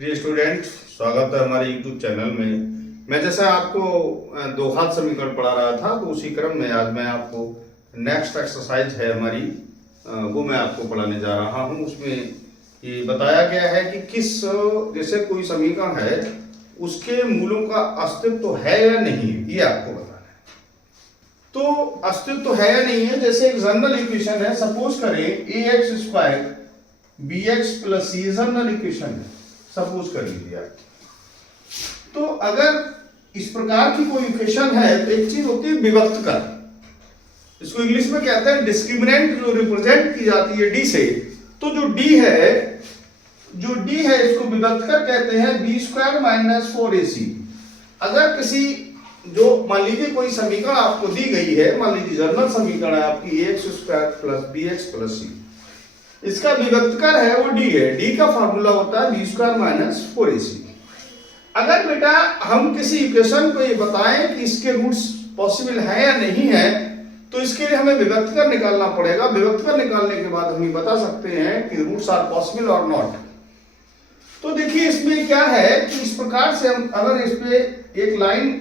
प्रिय स्टूडेंट, स्वागत है हमारे यूट्यूब चैनल में। मैं जैसा आपको दो हाथ समीकरण पढ़ा रहा था, तो उसी क्रम में आज मैं आपको नेक्स्ट एक्सरसाइज है हमारी, वो मैं आपको पढ़ाने जा रहा हूँ। उसमें ये बताया गया है कि किस जैसे कोई समीकरण है उसके मूलों का अस्तित्व है या नहीं, ये आपको बताना है। तो अस्तित्व है या नहीं है, जैसे एक जनरल इक्वेशन है, सपोज करें ax² bx + c general equation है, सपोज कर लीजिए आप। तो अगर इस प्रकार की कोई इक्वेशन है तो एक चीज होती है विभक्त कर, इसको इंग्लिश में कहते हैं डिस्क्रिमिनेंट, जो रिप्रेजेंट की जाती है डी से। तो जो डी है इसको विभक्त कर कहते हैं b² - 4ac। अगर किसी जो मान लीजिए कोई समीकरण आपको दी गई है, मान लीजिए जनरल समीकरण है आपकी ax² + bx + c, इसका विभक्तकर है वो डी है। डी का फार्मूला होता है b² - 4ac। अगर बेटा हम किसी इक्वेशन को ये बताएं कि इसके रूट्स पॉसिबल है या नहीं है, तो इसके लिए हमें विभक्तकर निकालना पड़ेगा। विभक्तकर निकालने के बाद हम ये बता सकते हैं कि रूट्स आर पॉसिबल और नॉट। तो देखिए इसमें क्या है कि इस प्रकार से हम अगर इस पे एक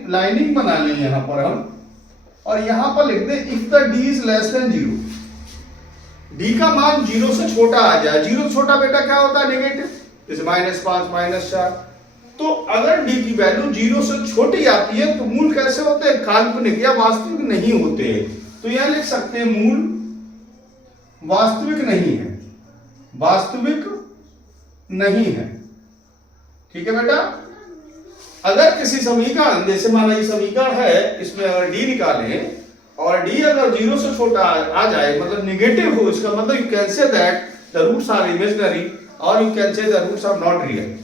लाइनिंग बना लें यहां पर हम, और यहां पर लिख दें if the D is less than 0, D का मान 0 से छोटा आ जाए। 0 से छोटा बेटा क्या होता है? नेगेटिव, जैसे -5 -4। तो अगर डी की वैल्यू 0 से छोटी आती है तो मूल कैसे होते हैं? काल्पनिक या वास्तविक नहीं होते। तो यहां लिख सकते हैं मूल वास्तविक नहीं है, वास्तविक नहीं है। ठीक है बेटा। अगर किसी समीकरण, जैसे मान लीजिए समीकरण है, इसमें अगर डी निकालें और डी अगर 0 से छोटा आ जाए, मतलब नेगेटिव हो, इसका मतलब you can say that the roots are imaginary और you can say the roots are not real.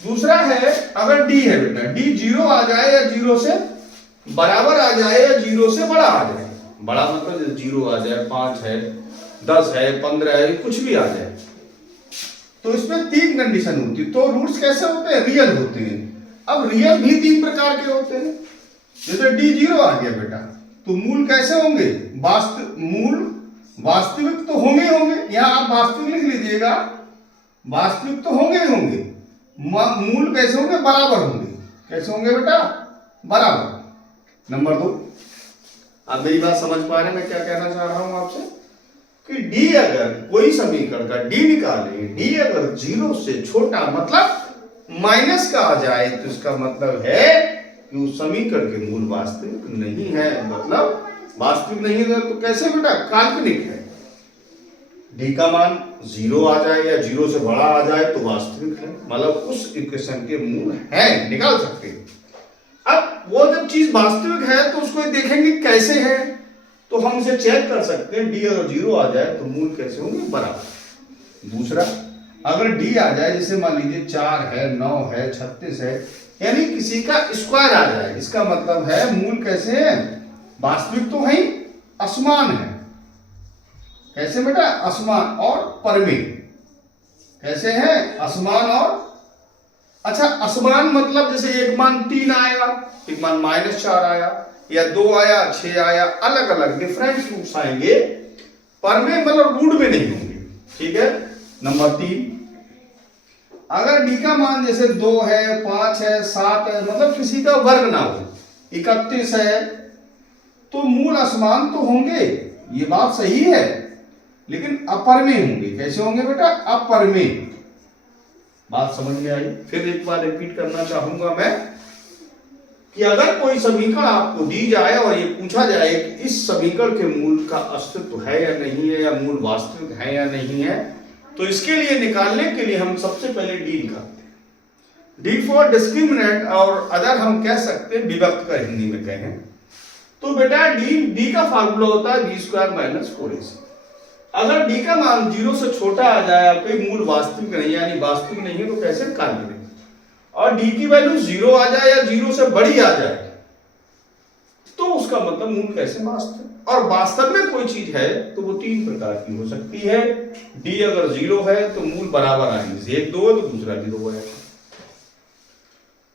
दूसरा है अगर डी है बेटा, डी 0 आ जाए या 0 से बराबर आ जाए या 0 से बड़ा आ जाए। बड़ा मतलब 0 आ जाए, 5 है, 10 है, 15 है, कुछ भी आ जाए। तो इसमें 3 कंडीशन होती है। तो रूट्स कैसे होते हैं? रियल होते हैं। अब रियल भी 3 प्रकार के होते हैं। जैसे डी 0 आ गया बेटा, तो मूल कैसे होंगे? मूल वास्तविक तो होंगे। यहां आप वास्तविक लिख लीजिएगा, वास्तविक तो होंगे। मूल कैसे होंगे? बराबर होंगे। कैसे होंगे बेटा? बराबर। नंबर 2, आप मेरी बात समझ पा रहे हैं मैं क्या कहना चाह रहा हूं आपसे? कि डी अगर कोई समीकरण का डी निकाले, डी अगर 0 से छोटा मतलब माइनस का आ जाए, तो इसका मतलब है कि उस समीकरण के मूल वास्तविक नहीं है। मतलब वास्तविक नहीं है तो कैसे बेटा? काल्पनिक है। डी का मान 0 आ जाए या 0 से बड़ा आ जाए तो वास्तविक है, मतलब उस इक्वेशन के मूल है, निकाल सकते हैं। अब वो जब चीज वास्तविक है तो उसको देखेंगे कैसे है, तो हम इसे चेक कर सकते हैं। डी अगर 0 आ जाए तो मूल कैसे होंगे? बराबर। दूसरा, अगर डी आ जाए, जैसे मान लीजिए 4 है, 9 है, 36 है, यानी किसी का स्क्वायर आ जाए, इसका मतलब है मूल कैसे है? वास्तविक तो है ही, असमान है। कैसे बेटा? असमान और परमेय। कैसे है? असमान और, अच्छा असमान मतलब जैसे एक मान 3 आया, एक मान -4 आया, या 2 आया, 6 आया, अलग अलग डिफरेंट रूट्स आएंगे, परमेय मतलब रूट में नहीं होंगे। ठीक है। नंबर 3, अगर डी का मान जैसे 2 है, 5 है, 7 है, मतलब किसी का वर्ग ना हो, 31 है, तो मूल असमान तो होंगे, ये बात सही है, लेकिन अपरमेय होंगे। कैसे होंगे बेटा? अपरमेय। बात समझ में आई? फिर एक बार रिपीट करना चाहूंगा मैं कि अगर कोई समीकरण आपको दी जाए और ये पूछा जाए कि इस समीकरण के मूल का अस्तित्व है या नहीं है, या मूल वास्तविक है या नहीं है, तो इसके लिए निकालने के लिए हम सबसे पहले डी निकालते हैं। डी फॉर डिस्क्रिमिनेंट, और अदर हम कह सकते हैं विभक्त कर, हिंदी में कहें तो बेटा डी का फार्मूला होता है b² - 4ac। अगर डी का मान 0 से छोटा आ जाए, कोई मूल वास्तविक नहीं, यानी वास्तविक नहीं है, तो कैसे? काल्पनिक। और डी की वैल्यू 0 आ जाए या 0 से बड़ी आ जाए, तो उसका मतलब मूल कैसे? वास्तविक। और वास्तव में कोई चीज है तो वो 3 प्रकार की हो सकती है। डी अगर 0 है तो मूल बराबर आएंगे, एक 2 है तो दूसरा भी 2 है।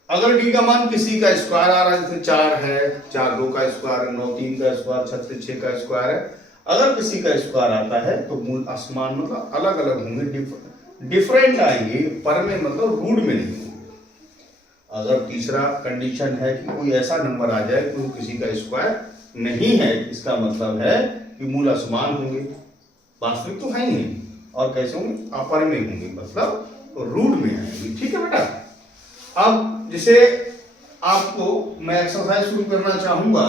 अगर डी का मान किसी का स्क्वायर आ रहा है, जैसे 4 है, 4 2 का स्क्वायर है, 9 3 का स्क्वायर, 36 6 का स्क्वायर है, अगर किसी का स्क्वायर आता है तो मूल असमान मतलब अलग अलग होंगे, डिफरेंट आएंगे, पर में मतलब रूट में नहीं होंगे। अगर तीसरा कंडीशन है कि कोई ऐसा नंबर आ जाए कि वो किसी का स्क्वायर नहीं है, इसका मतलब है कि मूल असमान होंगे, वास्तविक तो है ही नहीं, और कैसे होंगे, अपर में होंगे, मतलब रूट में आएंगे। ठीक है बेटा। अब जैसे आपको मैं एक्सरसाइज शुरू करना चाहूंगा,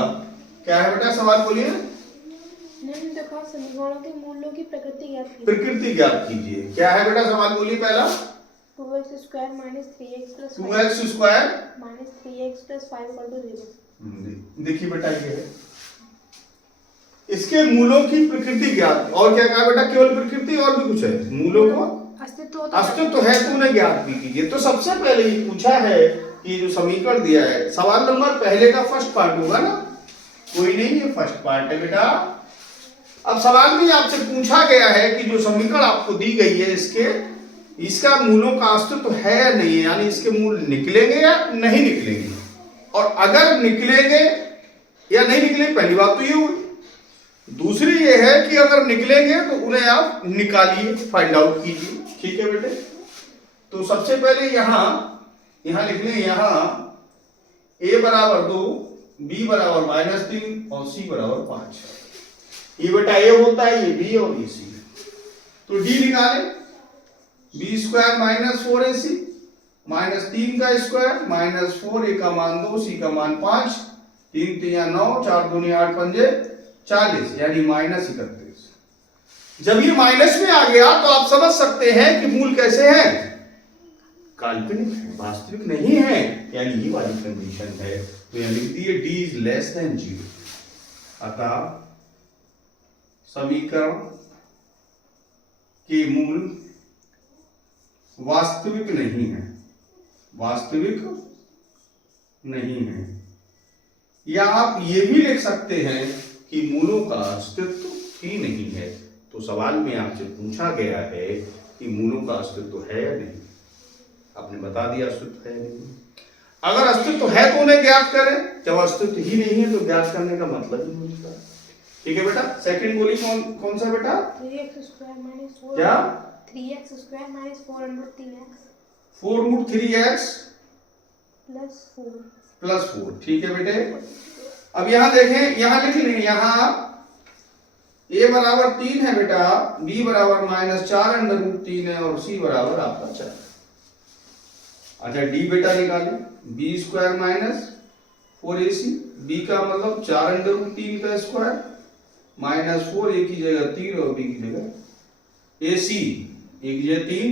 क्या है बेटा सवाल बोलिए। समीकरणों के मूल्यों की प्रकृति ज्ञात कीजिए। प्रकृति ज्ञात कीजिए। क्या है बेटा सवाल बोलिए पहला। 2x square minus 3x plus 2x square minus 3x plus 5 equal to 0। देखिए बेटा ये है, इसके मूलों की प्रकृति ज्ञात। और क्या कहा बेटा, केवल प्रकृति और भी कुछ है, मूलों को अस्तित्व है तो उन्हें ज्ञात भी कीजिए। तो सबसे पहले ये पूछा है कि जो समीकरण दिया है, सवाल नंबर पहले का फर्स्ट पार्ट होगा ना, कोई नहीं, ये फर्स्ट पार्ट है बेटा। अब सवाल में आपसे पूछा गया है कि जो समीकरण आपको दी गई है इसका मूलों का अस्तित्व है या नहीं है, यानी इसके मूल निकलेंगे या नहीं निकलेंगे, और अगर निकलेंगे या नहीं निकलेंगे, पहली बात तो ये हुई। दूसरी ये है कि अगर निकलेंगे तो उन्हें आप निकालिए, फाइंड आउट कीजिए। ठीक है बेटे। तो सबसे पहले यहां लिख लें, यहां a बराबर 2, b बराबर -3 और c बराबर 5। ये बेटा a होता है, ये b और ये c। तो d निकालें, b square minus 4ac minus 3 का स्क्वायर माइनस 4a का मान 2, c का मान 5, 3 3 9, 4 2 8 5 40, यानी -31। जब ये माइनस में आ गया तो आप समझ सकते हैं कि मूल कैसे है, काल्पनिक है, वास्तविक नहीं है, यानी ये वाली कंडीशन है। तो यहां लिख दिए d इज लेस देन 0। अतः समीकरण के मूल वास्तविक नहीं है, वास्तविक नहीं है। या आप ये भी लिख सकते हैं कि मूलों का अस्तित्व ही नहीं है। तो सवाल में आपसे पूछा गया है कि मूलों का अस्तित्व है या नहीं, आपने बता दिया अस्तित्व है या नहीं। अगर अस्तित्व है तो उन्हें ज्ञात करें, जब अस्तित्व ही नहीं है तो ज्ञात करने का मतलब ही नहीं होता। ठीक है बेटा। सेकंड बोली कौन सा बेटा, 3x स्क्वायर माइनस 4, क्या 3x square minus 4√3x 4√3x plus 4। ठीक है बेटे। अब यहां देखें, यहां लिख लेंगे, यहां a बराबर 3 है बेटा, b बराबर -4√3 है और c बराबर आपका 4। अच्छा d बेटा निकालें, b square minus 4ac, b का मतलब 4√3 का स्क्वायर माइनस 4, a की जगह 3 और b की जगह ac, a की जगह 3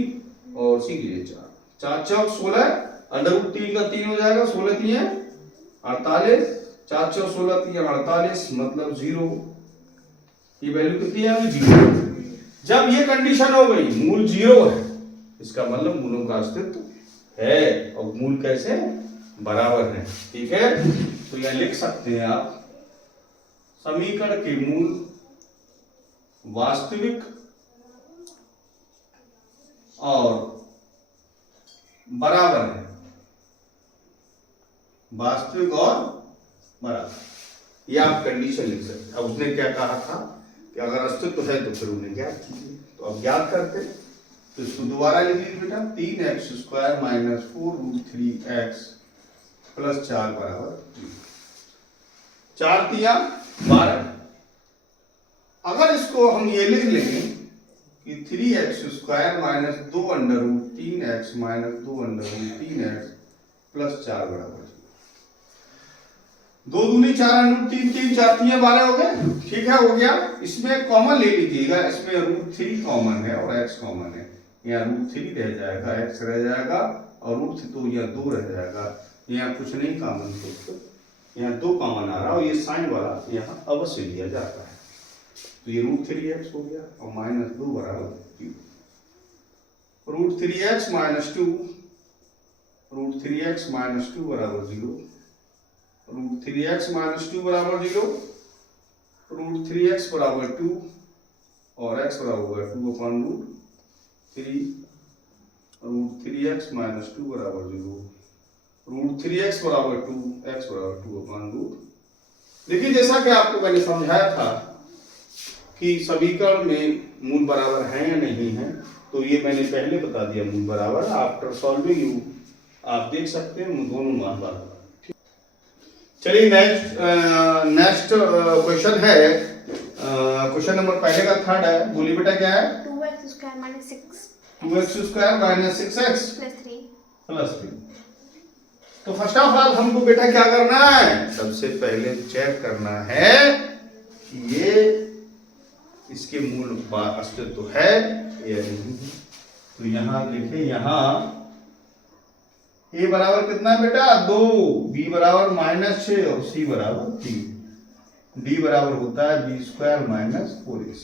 और c की जगह 4, 4 चौक 16, √3 का 3 हो जाएगा, 16 3 48, 4 चौक 16 3 48, मतलब 0। ये वैल्यू कितनी है, 0। जब ये कंडीशन हो गई, मूल 0 है, इसका मतलब मूलों का अस्तित्व है, और मूल कैसे बराबर है। ठीक है। तो यह लिख सकते हैं आप, समीकरण के मूल वास्तविक और बराबर है, वास्तविक और बराबर, यह आप कंडीशन लिख सकते हैं। अब उसने क्या कहा था कि अगर अस्तित्व है तो फिर उन्हें ज्ञात कीजिए। तो अब ज्ञात करते, तो इसको दोबारा लिख लीजिए बेटा, 3x square minus 4√3x plus 4 बराबर 4 3 12। अगर इसको हम ये लिख लेंगे कि 3x square minus 2√3x minus 2√3x plus 4 बराबर 2 दूनी 4√3, 3 4 3 12 हो गए। ठीक है, हो गया। इसमें कॉमन ले लीजिएगा, इसमें √3 कॉमन है और x कॉमन है, यहाँ √3 रह जाएगा, x रह जाएगा और √3 तो यहाँ 2 रह जाएगा, यहाँ कुछ नहीं कॉमन, तो यहाँ 2 कॉमन आ रहा और ये साइन वाला यहाँ अवश्य लिया जाता है। तो ये √3x हो गया और -2 बराबर 0। √3x माइनस 2, √3x माइनस 2 बराबर 0, √3x माइनस 2 बराबर 0, √3x बराबर 2 और x बराबर 2/√3, √3x माइनस 2 बराबर 0, √3x बराबर 2, x बराबर 2/√। देखिए, जैसा कि आपको मैंने समझाया था कि समीकरण में मूल बराबर है या नहीं है, तो ये मैंने पहले बता दिया मूल बराबर, आफ्टर सॉल्विंग यू आप देख सकते हैं दोनों मान बराबर। चलिए नेक्स्ट क्वेश्चन है, क्वेश्चन नंबर पहले का थर्ड है, बोलिए बेटा क्या है? 2x square minus 6 2x square minus 6x plus 3 plus 3। तो फर्स्ट ऑफ ऑल हमको बेटा क्या करना है? सबसे पहले चेक करना है कि ये इसके मूल अस्तित्व है या नहीं। तो यहाँ लिखे, यहाँ a बराबर कितना है बेटा? 2, b बराबर -6 और c बराबर 3, d बराबर होता है b स्क्वायर माइनस 4ac,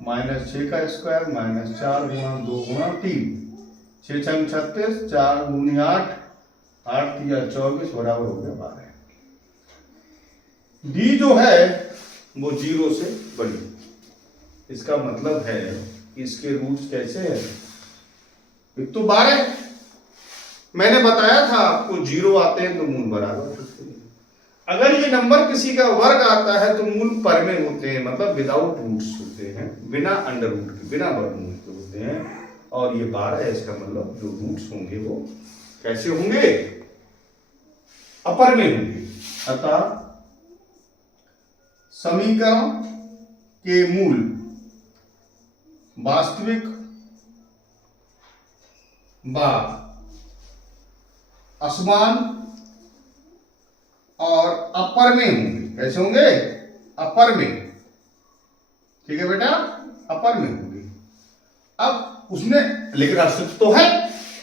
-6 का स्क्वायर -4 गुणा 2 गुणा 3, 6 छंग 36, 4 दूनी 8, 8 3 24 बराबर हो गया 12। d जो है वो 0 से बड़ी, इसका मतलब है इसके रूट्स कैसे है? एक तो 12, मैंने बताया था आपको 0 आते हैं तो मूल बराबर। अगर ये नंबर किसी का वर्ग आता है तो मूल पर में होते हैं, मतलब विदाउट रूट्स होते हैं, बिना अंडर रूट के, बिना वर्गमूल के होते हैं। और ये 12 है, इसका मतलब जो रूट्स होंगे वो कैसे होंगे? अपर में होंगे। अतः समीकरण के मूल वास्तविक व असमान और अपर में होंगे। कैसे होंगे? अपर में। ठीक है बेटा, अपर में होंगे। अब उसने, लेकिन अस्तित्व तो है,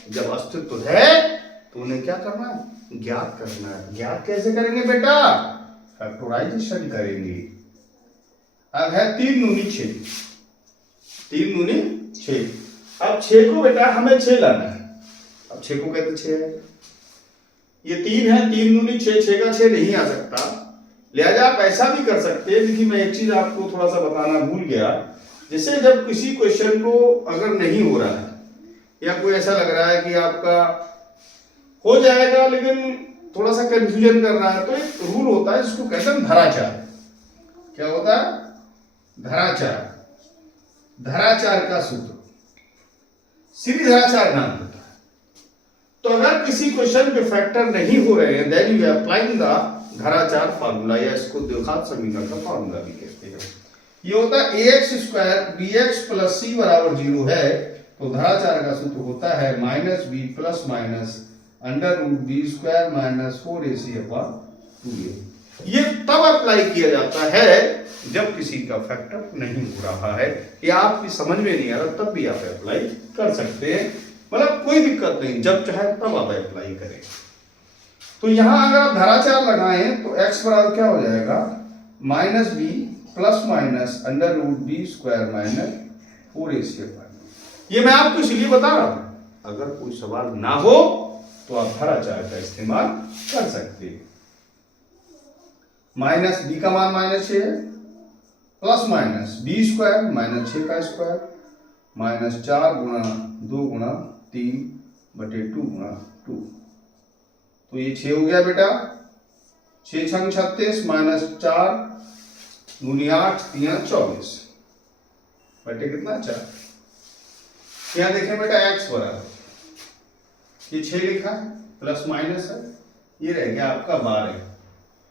जब अस्तित्व है तो उन्हें क्या करना है? ज्ञात करना है। ज्ञात कैसे करेंगे बेटा? फैक्टराइजेशन करेंगे। अब है 3 दूनी 6, 3 दूनी 6। अब 6 को बेटा हमें 6 लाना है। अब 6 को कहते 6 है, ये 3 है, 3 दूनी 6, 6 का 6 नहीं आ सकता, लिहाजा आप ऐसा भी कर सकते हैं। लेकिन मैं एक चीज आपको थोड़ा सा बताना भूल गया, जैसे जब किसी क्वेश्चन को अगर नहीं हो रहा है या कोई ऐसा लग रहा है कि आपका हो जाएगा लेकिन थोड़ा सा कंफ्यूजन कर रहा है, तो एक रूल होता है जिसको कहते हैं धराचार। क्या होता है? धराचार। धराचार का सूत्र सीधी धराचार नाम होता है। तो अगर किसी क्वेश्चन के फैक्टर नहीं हो रहे हैं, देन यू अप्लाइंग द धराचार फार्मूला, या इसको द्विघात समीकरण का फार्मूला भी कहते हैं। ये होता है ax square bx plus c बराबर 0 है, तो धराचार का सूत्र होता है -b plus minus under root b square minus 4ac upon 2a। ये तब अप्लाई किया जाता है जब किसी का फैक्टर नहीं हो रहा है, या आपकी समझ में नहीं आ रहा, तब भी आप अप्लाई कर सकते हैं। मतलब कोई दिक्कत नहीं, जब चाहे तब आप अप्लाई करें। तो यहां अगर आप धराचार लगाएं तो x बराबर क्या हो जाएगा? -b plus minus under root b square minus 4ac। ये मैं आपको इसलिए बता रहा हूं, अगर कोई सवाल ना हो तो आप धराचार का इस्तेमाल कर सकते हैं। -b का मान -6 है, plus minus b square minus 6 का स्क्वायर माइनस 4 गुणा 2 गुणा 3 बटे 2 गुणा 2। तो ये 6 हो गया बेटा, 6 छंग 36 माइनस 4 दूनी 8 3 24 बटे कितना 4। यहां देखें बेटा x बराबर, ये 6 लिखा है, प्लस माइनस है, ये रह गया आपका 12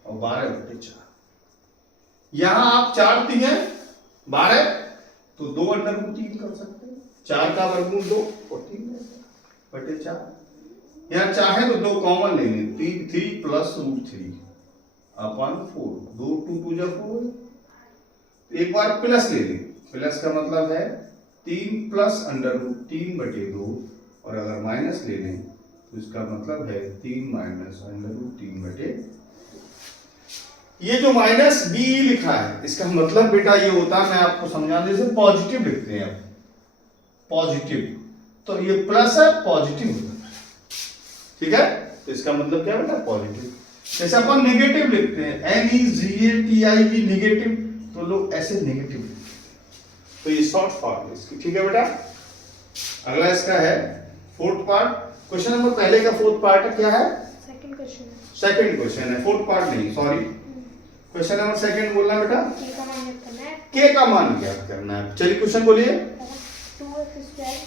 और 12 बटे 4। यहां आप 4 3 12, तो 2 अंडर रूट 3 कर सकते हैं, 4 का वर्गमूल 2 और 3 बटे 4। यहां चाहे तो 2 कॉमन ले लें, 3 प्लस रूट 3 अपॉन 4, 2 2 जा 4। एक बार प्लस ले लें, प्लस का मतलब है 3 प्लस अंडर रूट 3 बटे 2, और अगर माइनस ले लें तो इसका मतलब है 3 माइनस अंडर रूट 3 बटे। ये जो माइनस बी लिखा है, इसका मतलब बेटा ये होता है, मैं आपको समझाने से पॉजिटिव लिखते हैं, पॉजिटिव, तो ये प्लस है, पॉजिटिव, ठीक है। तो इसका मतलब क्या बेटा? पॉजिटिव। जैसे अपन नेगेटिव लिखते हैं, NEGATIV नेगेटिव, तो लोग ऐसे नेगेटिव, तो ये शॉर्ट फॉर्म है इसकी, ठीक है बेटा। अगला इसका है फोर्थ पार्ट, क्वेश्चन नंबर पहले का फोर्थ पार्ट है, क्या है? सेकंड क्वेश्चन है, सेकंड क्वेश्चन है, फोर्थ पार्ट नहीं, सॉरी। क्वेश्चन नंबर सेकंड बोलना बेटा, k का मान ज्ञात करना है। k का मान ज्ञात करना है। चलिए क्वेश्चन बोलिए। 2x square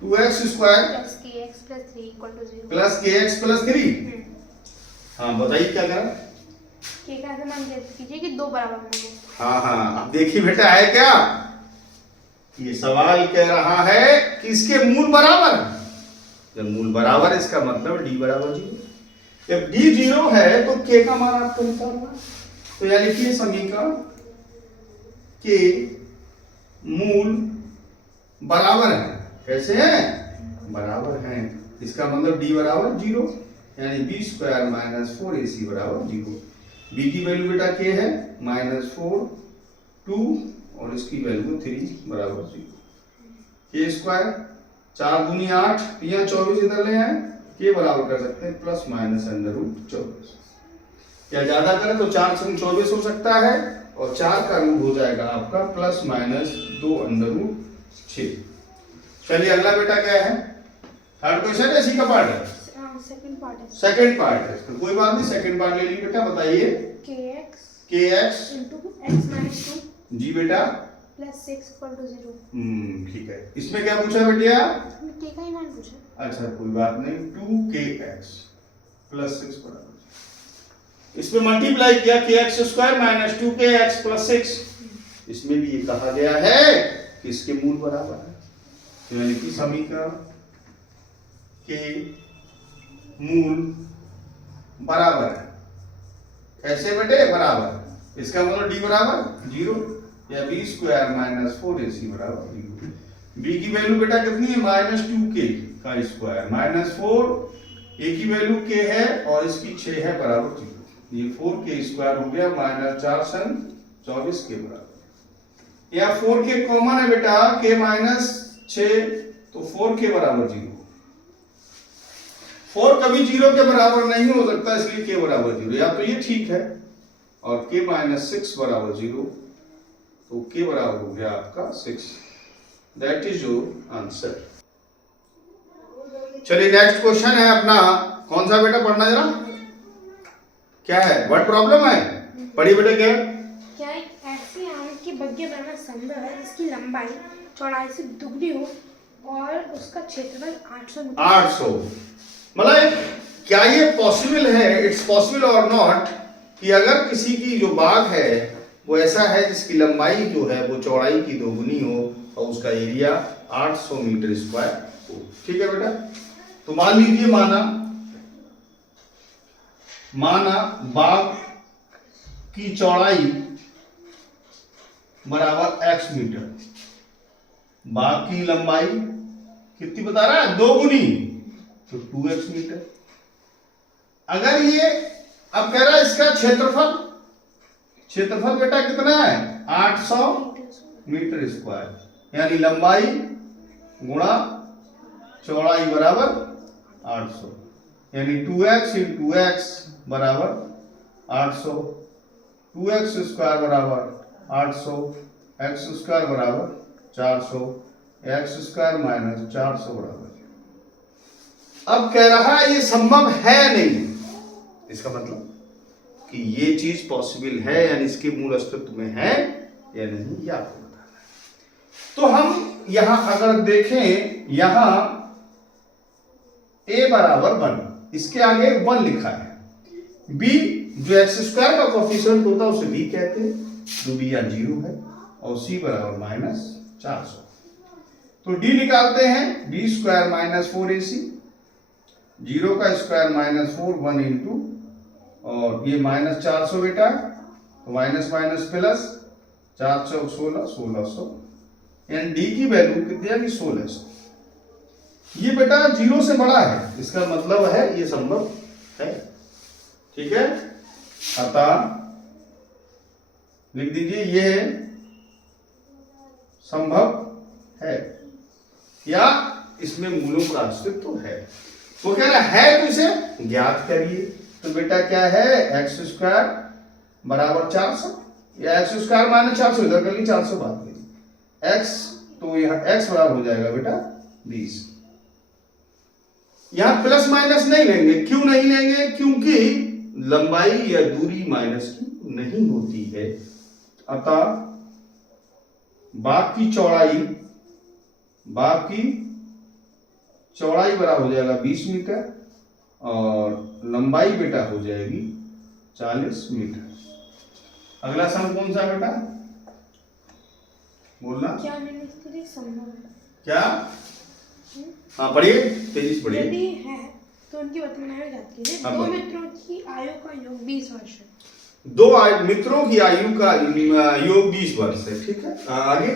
2x square plus kx plus 3 equal to 0. Plus kx plus 3। हाँ बताइए क्या करा। k का ऐसा मान कीजिए कि दो बराबर होंगे। हाँ हाँ, अब देखिए बेटा है क्या, ये सवाल कह रहा है कि इसके मूल बराबर है। जब मूल बराबर है इसका मतलब d बराबर 0। जब d 0 है तो k का मान आपको निकालना, तो यानी कि समीकरण के मूल बराबर है। कैसे है? बराबर है। इसका मतलब d बराबर 0, यानी बी स्क्वायर माइनस 4ac बराबर 0। b की वैल्यू बेटा k है -4 2 और इसकी वैल्यू 3 बराबर 0। k स्क्वायर 4 दूनी 8 या 24 इधर ले आए, k बराबर कर सकते हैं प्लस माइनस √24। या ज्यादा करें तो 4 से 24 हो सकता है और 4 का रूट हो जाएगा आपका प्लस माइनस 2√6। चलिए अगला बेटा क्या है, थर्ड क्वेश्चन है, इसी का पार्ट है, सेकंड पार्ट है। सेकंड पार्ट है। तो कोई बात नहीं, सेकंड पार्ट ले ली बेटा। बताइए kx into x minus 2 जी बेटा plus 6 equal to 0. ठीक है। इसमें क्या पूछा बेटिया? k का ही मान पूछा। अच्छा कोई बात नहीं, 2kx प्लस 6 बराबर, इसमें मल्टीप्लाई किया kx square minus 2kx plus 6। इसमें भी ये कहा गया है कि इसके मूल बराबर है, यानी कि समीकरण के मूल बराबर है। कैसे बेटे? बराबर, इसका मतलब d बराबर 0 या बी स्क्वायर माइनस 4ac बराबर 0। b की वैल्यू बेटा कितनी है? -2k का स्क्वायर माइनस 4, a की वैल्यू k है और इसकी 6 है बराबर 0। ये 4k स्क्वायर हो गया माइनस 4 सन 24 के बराबर। या 4k कॉमन है बेटा, k माइनस 6 तो 4k बराबर 0। 4 कभी 0 के बराबर नहीं हो सकता, इसलिए k बराबर 0। या तो ये ठीक है और k माइनस 6 बराबर 0, तो k बराबर हो गया आपका 6। That is your answer. चलिए नेक्स्ट क्वेश्चन है अपना, कौन सा बेटा पढ़ना जरा, क्या है, व्हाट प्रॉब्लम है? पढ़िए बेटा। क्या एक ऐसी आम की बग्घे बनाना संभव है जिसकी लंबाई चौड़ाई से दुगनी हो और उसका क्षेत्रफल 800 मीटर? 800 मतलब क्या ये पॉसिबल है, इट्स पॉसिबल और नॉट, कि अगर किसी की जो बाग है वो ऐसा है जिसकी लंबाई जो है वो चौड़ाई की दोगुनी हो और उसका एरिया 800 मीटर स्क्वायर हो। ठीक है बेटा, तो मान लीजिए माना बाग की चौड़ाई बराबर x मीटर, बाग की लंबाई कितनी बता रहा है? 2 गुनी, तो 2x मीटर। अगर ये अब कह रहा है इसका क्षेत्रफल बेटा कितना है? 800 मीटर स्क्वायर, यानी लंबाई गुणा चौड़ाई बराबर 800, यानी 2x इंटू x बराबर 800, 2x स्क्वायर बराबर 800, x स्क्वायर बराबर 400, x स्क्वायर माइनस 400 बराबर। अब कह रहा है ये संभव है नहीं, इसका मतलब कि ये चीज पॉसिबल है, यानी इसके मूल अस्तित्व में है या नहीं, ये आपको बताना है। तो हम यहां अगर देखें, यहां a बराबर 1, इसके आगे 1 लिखा है, b जो एक्स स्क्वायर का कोफिशिएंट होता है उसे b कहते हैं, जो b या 0 है, और c बराबर माइनस 400। तो d निकालते हैं, b स्क्वायर माइनस 4ac, 0 का स्क्वायर माइनस 4, 1 इंटू, और ये माइनस 400 बेटा, तो माइनस माइनस प्लस 400 16 1600, यानी d की वैल्यू कितनी है? 1600। ये बेटा 0 से बड़ा है, इसका मतलब है ये संभव है। ठीक है, अतः लिख दीजिए ये संभव है या इसमें मूलों का अस्तित्व है। वो कह रहा है तो इसे ज्ञात करिए। तो बेटा क्या है? एक्स स्क्वायर बराबर 400 या एक्स स्क्वायर माइनस 400, इधर कर ली 400 बात करिए, एक्स तो यहाँ एक्स बराबर हो जाएगा बेटा 20। यहां प्लस माइनस नहीं लेंगे, क्यों नहीं लेंगे? क्योंकि लंबाई या दूरी माइनस की नहीं होती है, अतः बाग की चौड़ाई बाकी चौड़ाई बराबर हो जाएगा 20 मीटर और लंबाई बेटा हो जाएगी 40 मीटर। अगला सम कौन सा बेटा बोलना? क्या निम्नलिखित संभव है? क्या? हाँ पढ़िए, तेजी से पढ़िए। यदि है तो उनकी वर्तमान आयु ज्ञात कीजिए। हाँ, दो बोलिए। मित्रों की आयु का योग 20 वर्ष है। दो मित्रों की आयु का योग 20 वर्ष है, ठीक है। आगे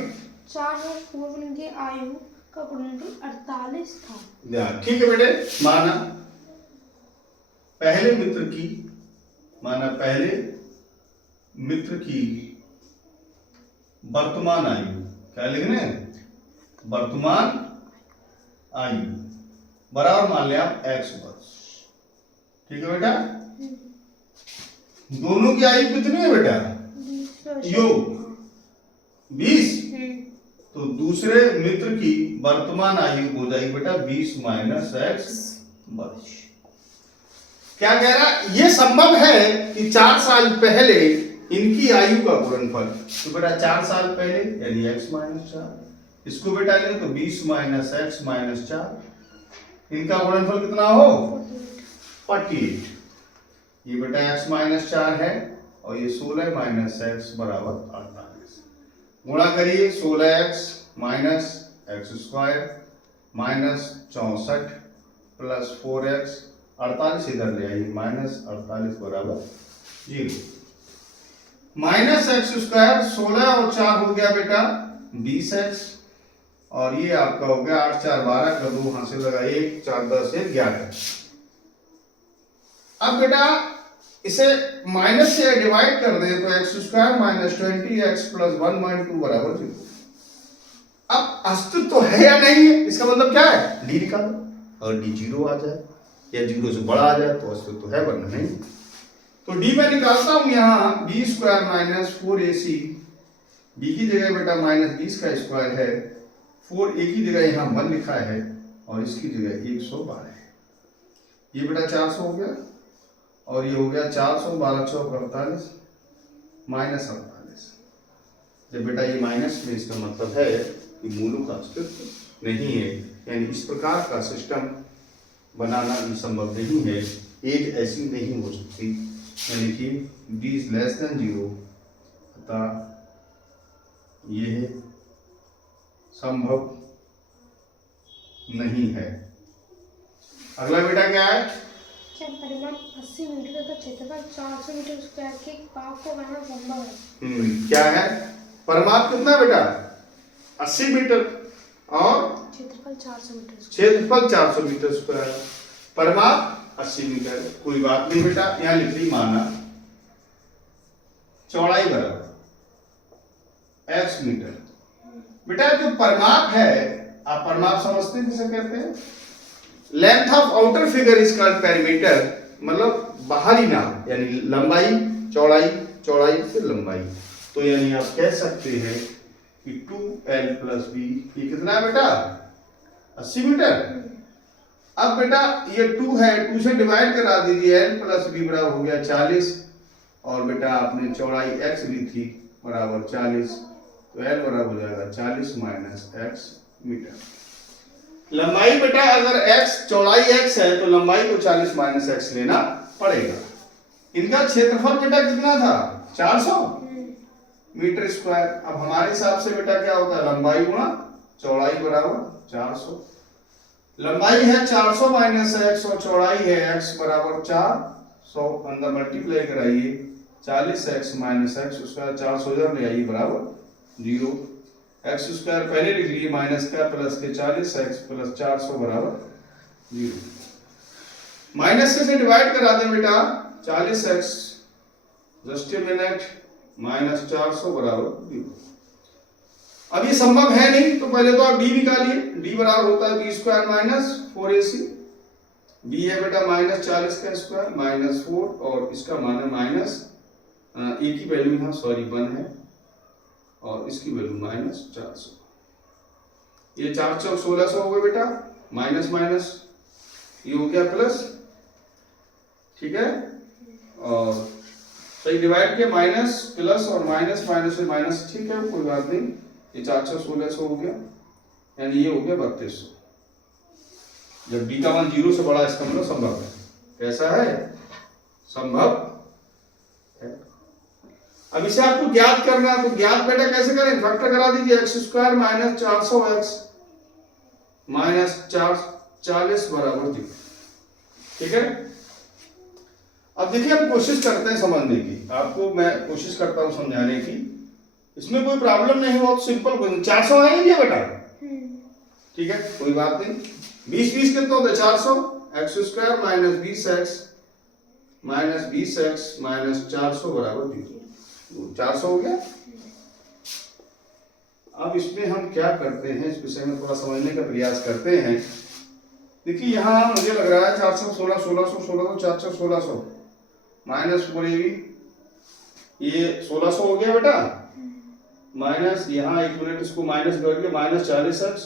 4 वर्ष पूर्व उनकी आयु का गुणनफल 48 था। या, ठीक है बेटे। माना पहले मित्र की वर्तमान आयु, क्या लिखना है? वर्तमान आयु बराबर मान लिया आप x वर्ष, ठीक है बेटा। दोनों की आयु कितनी है बेटा? 20 वर्ष। योग 20। हम्म। तो दूसरे मित्र की वर्तमान आयु हो जाएगी बेटा 20 माइनस x वर्ष। क्या कह रहा? ये संभव है कि 4 साल पहले इनकी आयु का गुणनफल, तो बेटा 4 साल पहले यानी x माइनस 4, इसको बेटा लें तो 20 माइनस x माइनस 4, इनका गुणनफल कितना हो? 48। ये बेटा x माइनस 4 है और ये 16 माइनस x बराबर 48। गुणा करिए 16x minus x square minus 64 plus 4x, 48 इधर ले आइए, माइनस 48 बराबर 0। माइनस एक्स स्क्वायर 16 और 4 हो गया बेटा 20x, और ये आपका हो गया 8 4 12 का 2 हाथ से लगा 1 4 10 1 11। अब बेटा इसे माइनस से डिवाइड कर दे तो x square minus 20x plus 1 minus 2 बराबर 0। अब अस्तित्व तो है या नहीं है, इसका मतलब क्या है? डी निकालो, और डी 0 आ जाए या 0 से बड़ा आ जाए तो अस्तित्व तो है, वरना नहीं। तो डी में निकालता हूं यहां B square minus 4ac, B की जगह बेटा माइनस 20 का स्क्वायर है, 4a की जगह यहां 1 लिखा है और इसकी जगह 112 है। ये बेटा 400 हो गया और ये हो गया 400 12 चौक 48 माइनस 48। जब बेटा ये माइनस में, इसका मतलब है कि मूलों का अस्तित्व नहीं है, यानी इस प्रकार का सिस्टम बनाना संभव नहीं है, एज ऐसी नहीं हो सकती, यानी कि d इज लेस देन 0, अतः यह संभव नहीं है। अगला बेटा क्या है? क्या परिमाण 80 मीटर तथा क्षेत्रफल 400 मीटर स्क्वायर के एक पार्क को बनाना संभव है? क्या है? परिमाप कितना बेटा? 80 मीटर और क्षेत्रफल 400 मीटर स्क्वायर। क्षेत्रफल 400 मीटर स्क्वायर, परिमाप 80 मीटर। कोई बात नहीं बेटा, यहां लिख ली माना चौड़ाई बराबर x मीटर। बेटा जो परिमाप है, आप परिमाप समझते हैं किसे कहते हैं? Length of outer figure is called perimeter, मतलब बाहरी नाप, यानी लंबाई चौड़ाई, चौड़ाई से लंबाई। तो यानी आप कह सकते हैं कि 2l प्लस b, ये कितना है बेटा? 80 मीटर। अब बेटा ये 2 है, 2 से डिवाइड करा दीजिए, l प्लस b बराबर हो गया 40, और बेटा आपने चौड़ाई x ली थी बराबर 40, तो l बराबर हो जाएगा 40 माइनस x मीटर। लंबाई बेटा अगर x चौड़ाई x है तो लंबाई को 40 माइनस x लेना पड़ेगा। इनका क्षेत्रफल बेटा कितना था? 400 मीटर स्क्वायर। अब हमारे हिसाब से बेटा क्या होता है? लंबाई गुणा चौड़ाई बराबर 400। लंबाई है 400 माइनस x और चौड़ाई है x बराबर 400, अंदर मल्टीप्लाई कराइए 40x माइनस x स्क्वायर, 400 इधर ले आइए बराबर 0, x स्क्वायर पहले लिख लीजिए माइनस का प्लस के 40x प्लस 400 बराबर 0। माइनस से डिवाइड करा दें बेटा 40x, just a minute, minus 400 बराबर 0। अब ये संभव है नहीं तो पहले तो आप d निकालिए, d बराबर होता है b square minus 4ac, b है बेटा माइनस 40 का स्क्वायर माइनस 4, और इसका मान है माइनस a की वैल्यू यहाँ सॉरी 1 है और इसकी वैल्यू माइनस 400। ये 4 चौक 1600 हो गए बेटा, माइनस माइनस ये हो गया प्लस, ठीक है, और सही डिवाइड किया माइनस प्लस और माइनस माइनस से माइनस, ठीक है कोई बात नहीं, ये 4 चौक 1600 हो गया। यानी ये हो गया 3200। जब b का मान 0 से बड़ा, इसका मतलब संभव है। कैसा है? संभव है। अब इसे आपको ज्ञात करना है, तो ज्ञात बेटा कैसे करें? फैक्टर करा दीजिए, x² माइनस 400x माइनस 40 बराबर 0। ठीक है। अब देखिए, हम कोशिश करते हैं समझने की, आपको मैं कोशिश करता हूं समझाने की, इसमें कोई प्रॉब्लम नहीं, बहुत सिंपल। 400 आएंगे बेटा, ठीक है, कोई बात नहीं। 20 कितना होता है? 400। x² माइनस 20x माइनस 400 बराबर 0। 400 हो गया। अब इसमें हम क्या करते हैं, इस विषय में थोड़ा समझने का प्रयास करते हैं। देखिए, यहाँ मुझे लग रहा है 400 16 1600 1600 400 1600 माइनस 4ab, ये 1600 हो गया बेटा। माइनस यहाँ 1 मिनट इसको माइनस करके माइनस 40x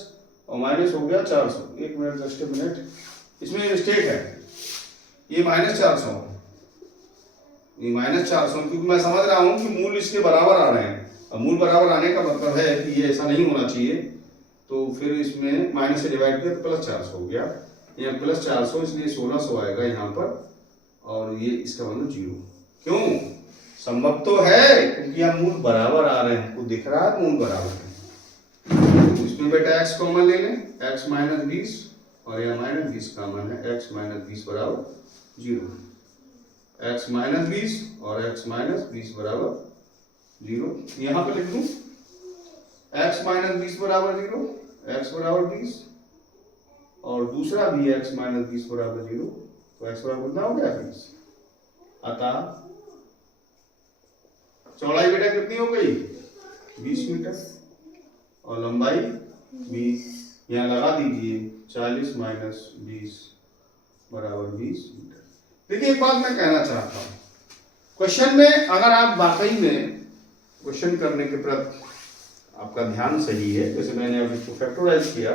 और माइनस हो गया 400। 1 मिनट, जस्ट ए मिनट, इसमें मिस्टेक है, ये माइनस 400, ये माइनस 400, क्योंकि मैं समझ रहा हूँ कि मूल इसके बराबर आ रहे हैं। अब मूल बराबर आने का मतलब है कि ये ऐसा नहीं होना चाहिए, तो फिर इसमें माइनस से डिवाइड किया तो प्लस 400 हो गया, यहाँ प्लस 400, इसलिए 1600 आएगा यहाँ पर, और ये इसका मतलब 0। क्यों? संभव तो है, क्योंकि यहाँ मूल बराबर आ रहे हैं, आपको दिख रहा है मूल बराबर है। तो इसमें बेटा x कॉमन ले लें, x माइनस 20 और यहाँ माइनस 20 कॉमन है, x माइनस 20 बराबर 0। x माइनस 20 और x माइनस 20 बराबर 0। यहाँ पे लिख दूं x माइनस 20 बराबर 0, x बराबर 20, और दूसरा भी x माइनस 20 बराबर 0, तो x बराबर कितना हो गया 20। अतः चौड़ाई बेटा कितनी हो गई? 20 मीटर, और लंबाई 20। यहाँ लगा दीजिए 40 माइनस 20 बराबर 20 मीटर। देखिए, एक बात मैं कहना चाहता हूँ, क्वेश्चन में अगर आप वाकई में क्वेश्चन करने के प्रति आपका ध्यान सही है, जैसे मैंने अभी इसको फैक्टराइज किया,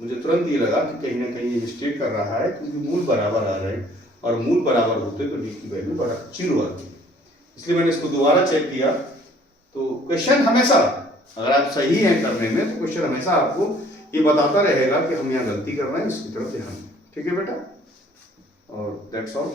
मुझे तुरंत ये लगा कि कहीं ना कहीं ये मिस्टेक कर रहा है, क्योंकि मूल बराबर आ रहे हैं, और मूल बराबर होते तो d की वैल्यू बराबर 0 आती है। इसलिए मैंने इसको दोबारा चेक किया। तो क्वेश्चन हमेशा, अगर आप सही हैं करने में, तो क्वेश्चन हमेशा आपको ये बताता रहेगा कि हम यहाँ गलती कर रहे हैं, इसकी तरफ ध्यान। ठीक है बेटा, और दैट्स ऑल।